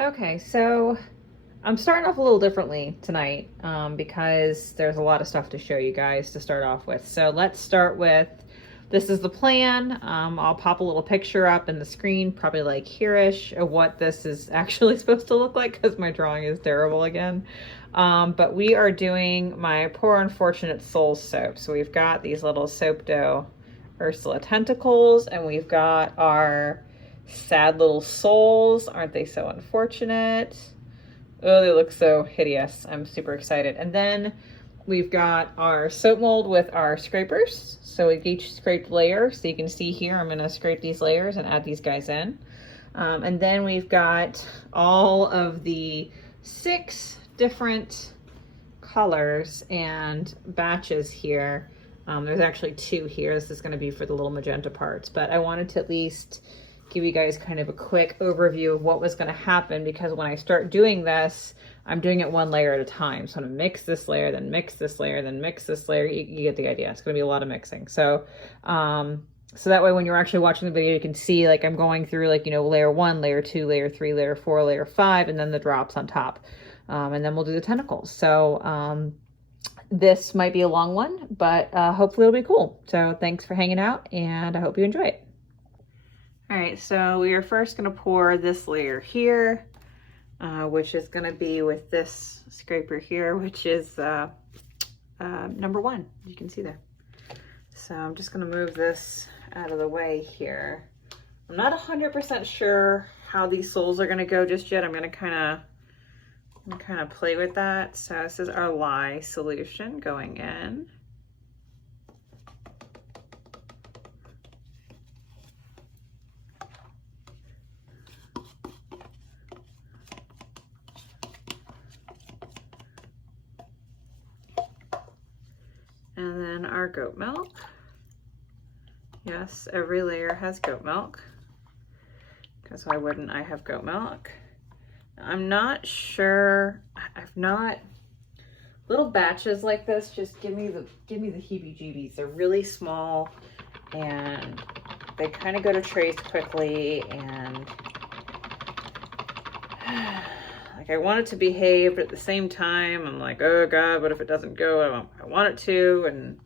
Okay, so I'm starting off a little differently tonight because there's a lot of stuff to show you guys to start off with. So let's start with, this is the plan. I'll pop a little picture up in the screen, probably like here-ish, of what this is actually supposed to look like because my drawing is terrible again. But we are doing my Poor Unfortunate Souls soap. So we've got these little soap dough Ursula tentacles, and we've got our sad little souls. Aren't they so unfortunate? Oh, they look so hideous. I'm super excited. And then we've got our soap mold with our scrapers. So we each scraped layer. So you can see here, I'm gonna scrape these layers and add these guys in. And then we've got all of the 6 different colors and batches here. There's actually 2 here. This is gonna be for the little magenta parts, but I wanted to at least give you guys kind of a quick overview of what was going to happen, because when I start doing this, I'm doing it 1 layer at a time. So I'm going to mix this layer, then mix this layer, then mix this layer. You get the idea. It's going to be a lot of mixing. So so that way when you're actually watching the video, you can see like I'm going through like, you know, layer 1, layer 2, layer 3, layer 4, layer 5, and then the drops on top. And then we'll do the tentacles. So this might be a long one, but hopefully it'll be cool. So thanks for hanging out, and I hope you enjoy it. All right, so we are first going to pour this layer here, which is going to be with this scraper here, which is number 1. You can see there. So I'm just going to move this out of the way here. I'm not 100% sure how these souls are going to go just yet. I'm going to kind of play with that. So this is our lye solution going in. And then our goat milk. Yes, every layer has goat milk, because why wouldn't I have goat milk? I'm not sure, little batches like this just give me the heebie-jeebies. They're really small and they kind of go to trace quickly, and like I want it to behave, but at the same time I'm like, oh god, what if it doesn't go? I want it to. And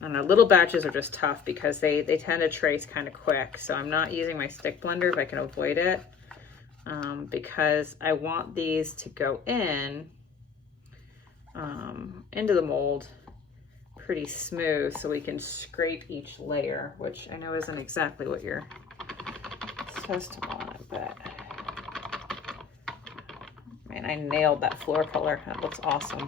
I don't know, little batches are just tough because they tend to trace kind of quick. So I'm not using my stick blender if I can avoid it, because I want these to go in into the mold pretty smooth so we can scrape each layer, which I know isn't exactly what you're supposed to want, but man, I nailed that floor color. That looks awesome.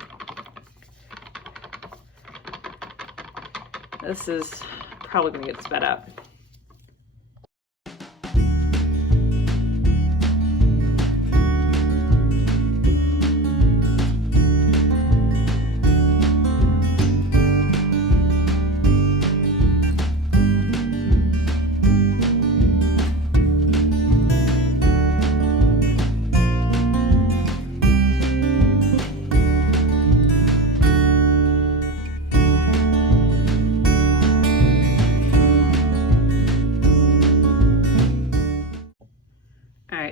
This is probably gonna get sped up.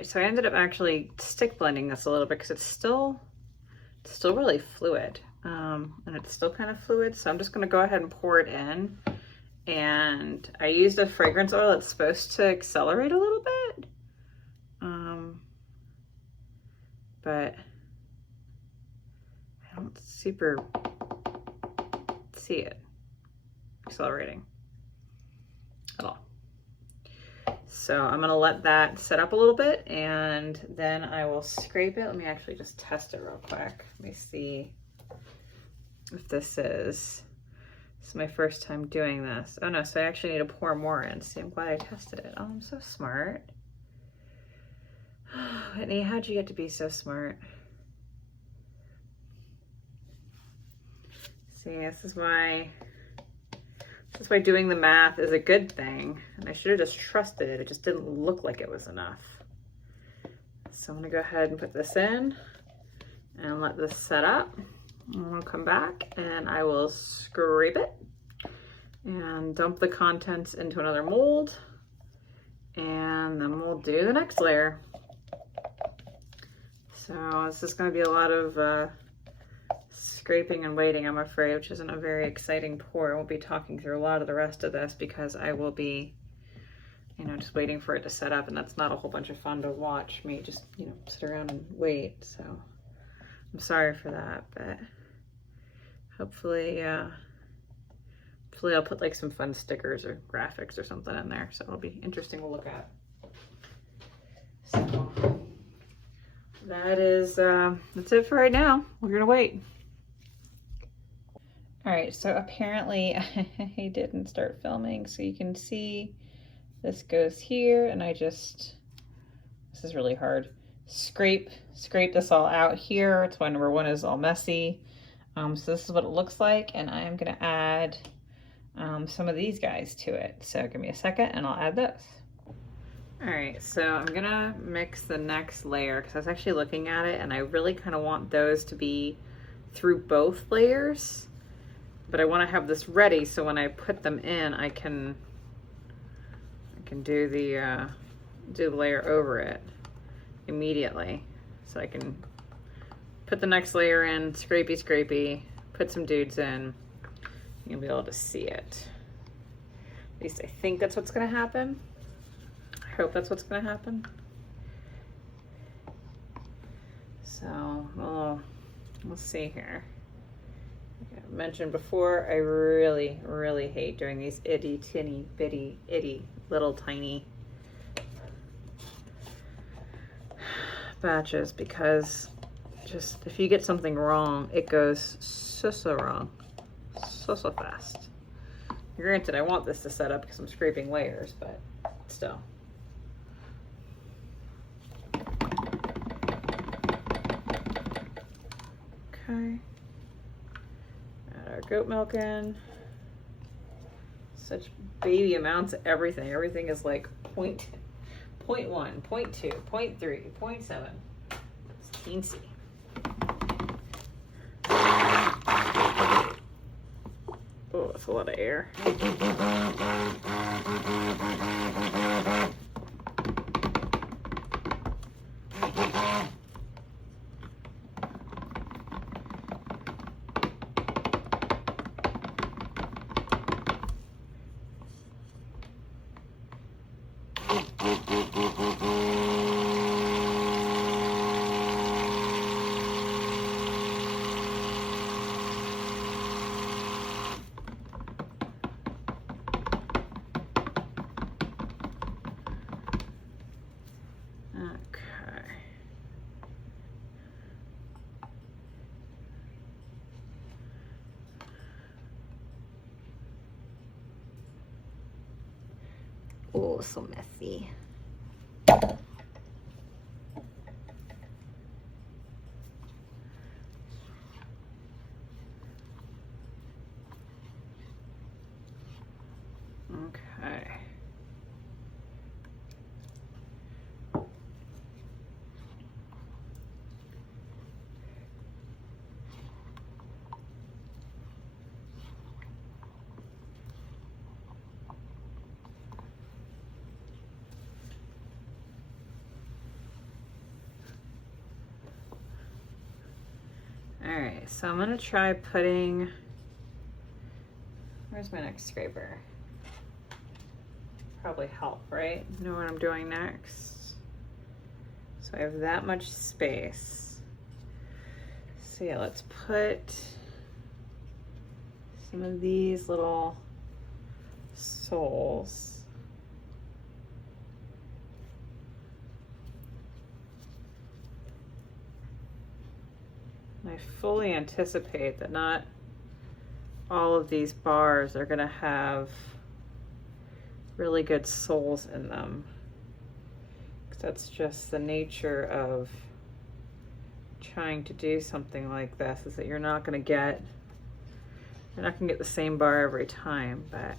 So I ended up actually stick blending this a little bit because it's still really fluid, and it's still kind of fluid. So I'm just going to go ahead and pour it in, and I used a fragrance oil that's supposed to accelerate a little bit, but I don't super see it accelerating at all. So I'm gonna let that set up a little bit, and then I will scrape it. Let me actually just test it real quick. Let me see if this is my first time doing this. Oh no, so I actually need to pour more in. See, I'm glad I tested it. Oh, I'm so smart. Whitney, how'd you get to be so smart? See, this is why doing the math is a good thing, and I should have just trusted it. It just didn't look like it was enough. So I'm gonna go ahead and put this in and let this set up. And we'll come back and I will scrape it and dump the contents into another mold, and then we'll do the next layer. So this is going to be a lot of scraping and waiting, I'm afraid, which isn't a very exciting pour. I won't be talking through a lot of the rest of this because I will be, you know, just waiting for it to set up, and that's not a whole bunch of fun to watch me just, you know, sit around and wait. So I'm sorry for that, but hopefully, hopefully I'll put like some fun stickers or graphics or something in there, so it'll be interesting to look at. So that is, that's it for right now. We're gonna wait. All right, so apparently I didn't start filming, so you can see this goes here, and this is really hard. Scrape this all out here. It's why number one is all messy. So this is what it looks like, and I am gonna add some of these guys to it. So give me a second and I'll add this. All right, so I'm gonna mix the next layer because I was actually looking at it and I really kind of want those to be through both layers, but I want to have this ready so when I put them in, I can do the layer over it immediately. So I can put the next layer in, scrapey, put some dudes in, you'll be able to see it. At least I think that's what's gonna happen. I hope that's what's gonna happen. So, we'll see here. Like I mentioned before, I really hate doing these itty bitty little tiny batches because just if you get something wrong, it goes so wrong, so fast. Granted, I want this to set up because I'm scraping layers, but still. Okay. Add our goat milk in. Such baby amounts of everything. Everything is like 0.1, 0.2, 0.3, 0.7. It's teensy. Oh, that's a lot of air. Oh, so messy. Okay. Alright, so I'm gonna try putting, where's my next scraper? Probably help, right? Know what I'm doing next. So I have that much space. So yeah, let's put some of these little soles. I fully anticipate that not all of these bars are gonna have really good soles in them. 'Cause that's just the nature of trying to do something like this, is that you're not gonna get the same bar every time, but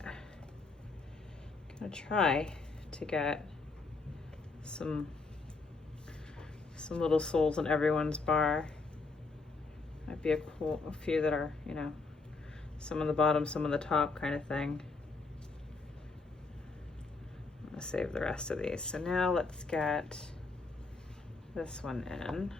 I'm gonna try to get some little soles in everyone's bar. Might be a few that are, you know, some on the bottom, some on the top kind of thing. I'm gonna save the rest of these. So now let's get this one in.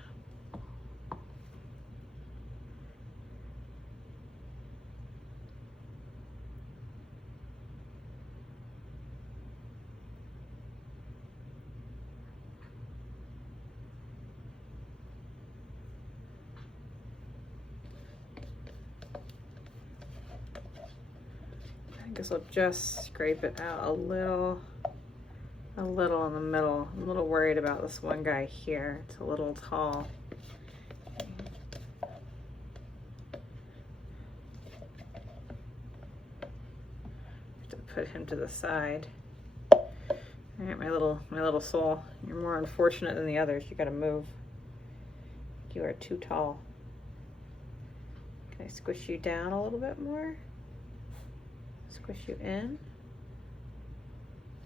guess I'll just scrape it out a little in the middle. I'm a little worried about this one guy here. It's a little tall. Have to put him to the side. All right, my little soul. You're more unfortunate than the others. You gotta move. You are too tall. Can I squish you down a little bit more? Squish you in.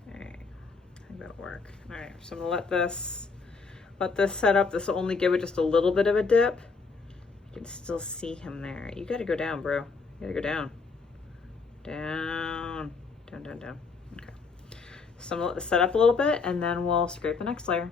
All right, I think that'll work. All right, so I'm gonna let this set up. This will only give it just a little bit of a dip. You can still see him there. You gotta go down, bro. You gotta go down. Down, down, down, down. Okay. So I'm gonna let this set up a little bit and then we'll scrape the next layer.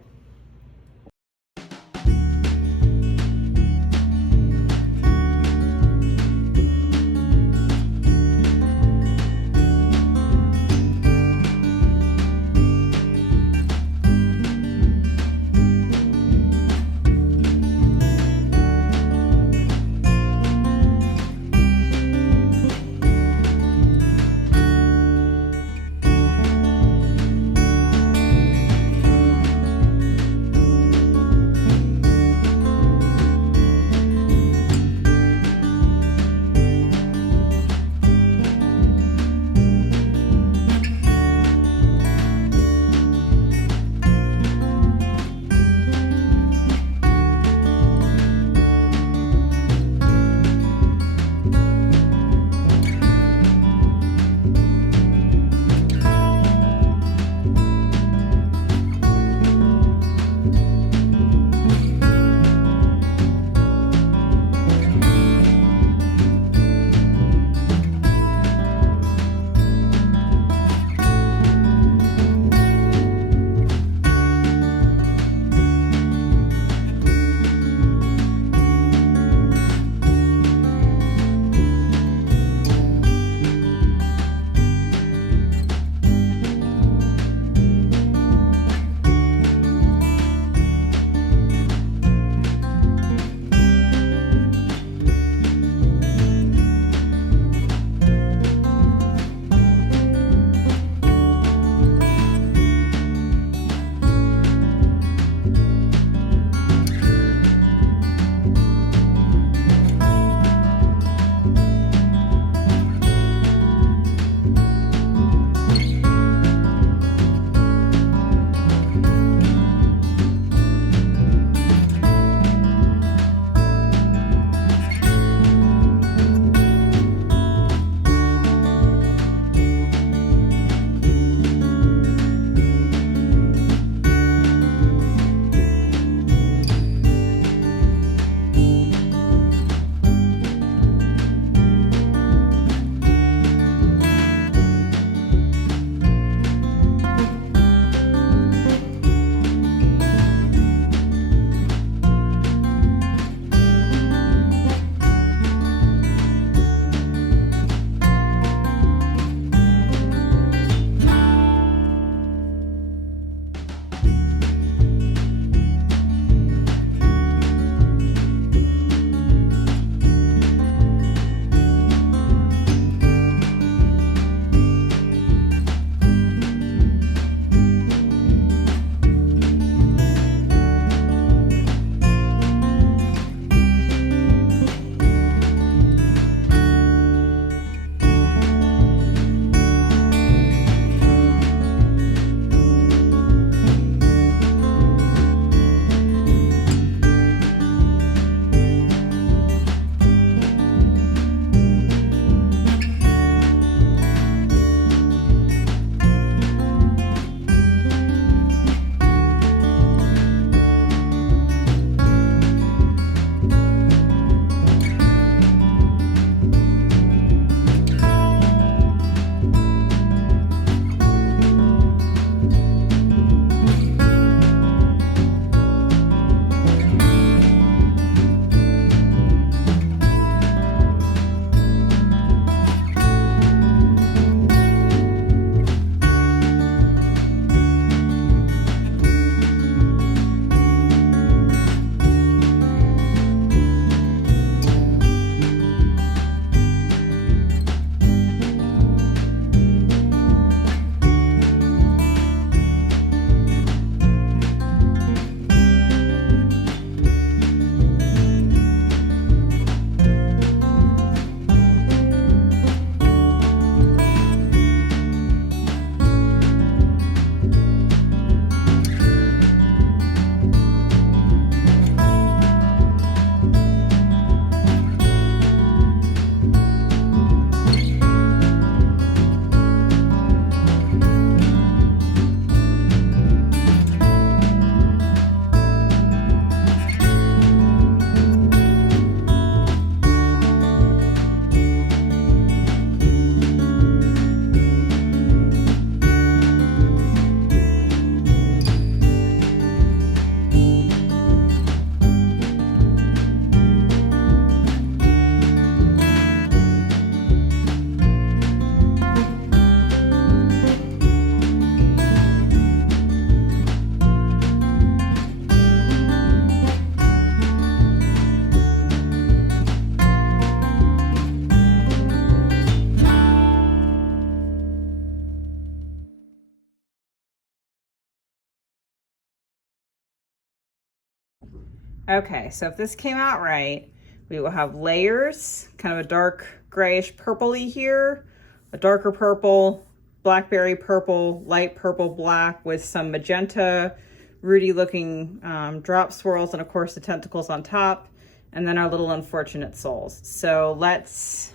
Okay, so if this came out right, we will have layers, kind of a dark grayish purpley here, a darker purple, blackberry purple, light purple black with some magenta, rooty looking drop swirls, and of course the tentacles on top, and then our little unfortunate souls. So let's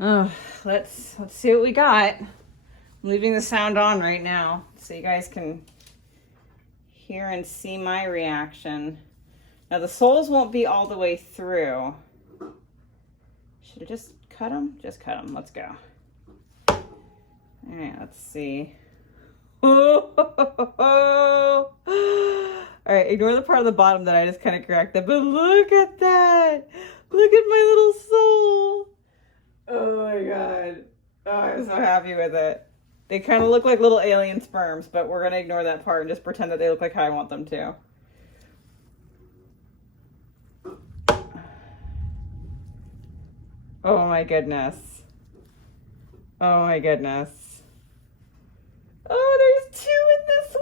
see what we got. I'm leaving the sound on right now so you guys can hear and see my reaction. Now the soles won't be all the way through. Should I just cut them? Just cut them. Let's go. All right, let's see. All right, ignore the part of the bottom that I just kind of corrected, but look at that. Look at my little soul. Oh my God. Oh, I'm so happy with it. They kind of look like little alien sperms, but we're going to ignore that part and just pretend that they look like how I want them to. Oh my goodness. Oh my goodness. Oh, there's two in this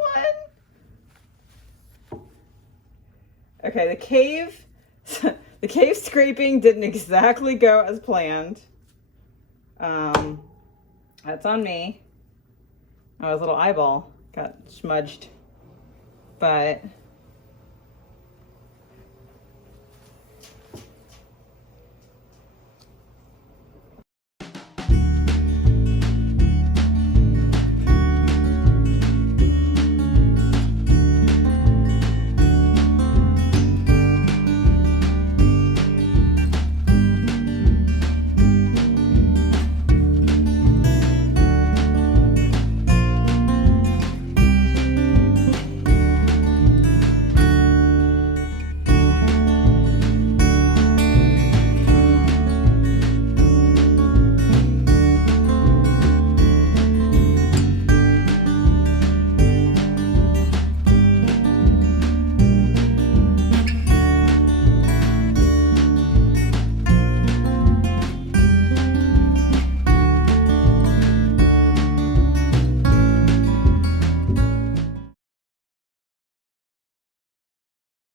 one. Okay, the cave scraping didn't exactly go as planned. That's on me. Oh, his little eyeball got smudged, but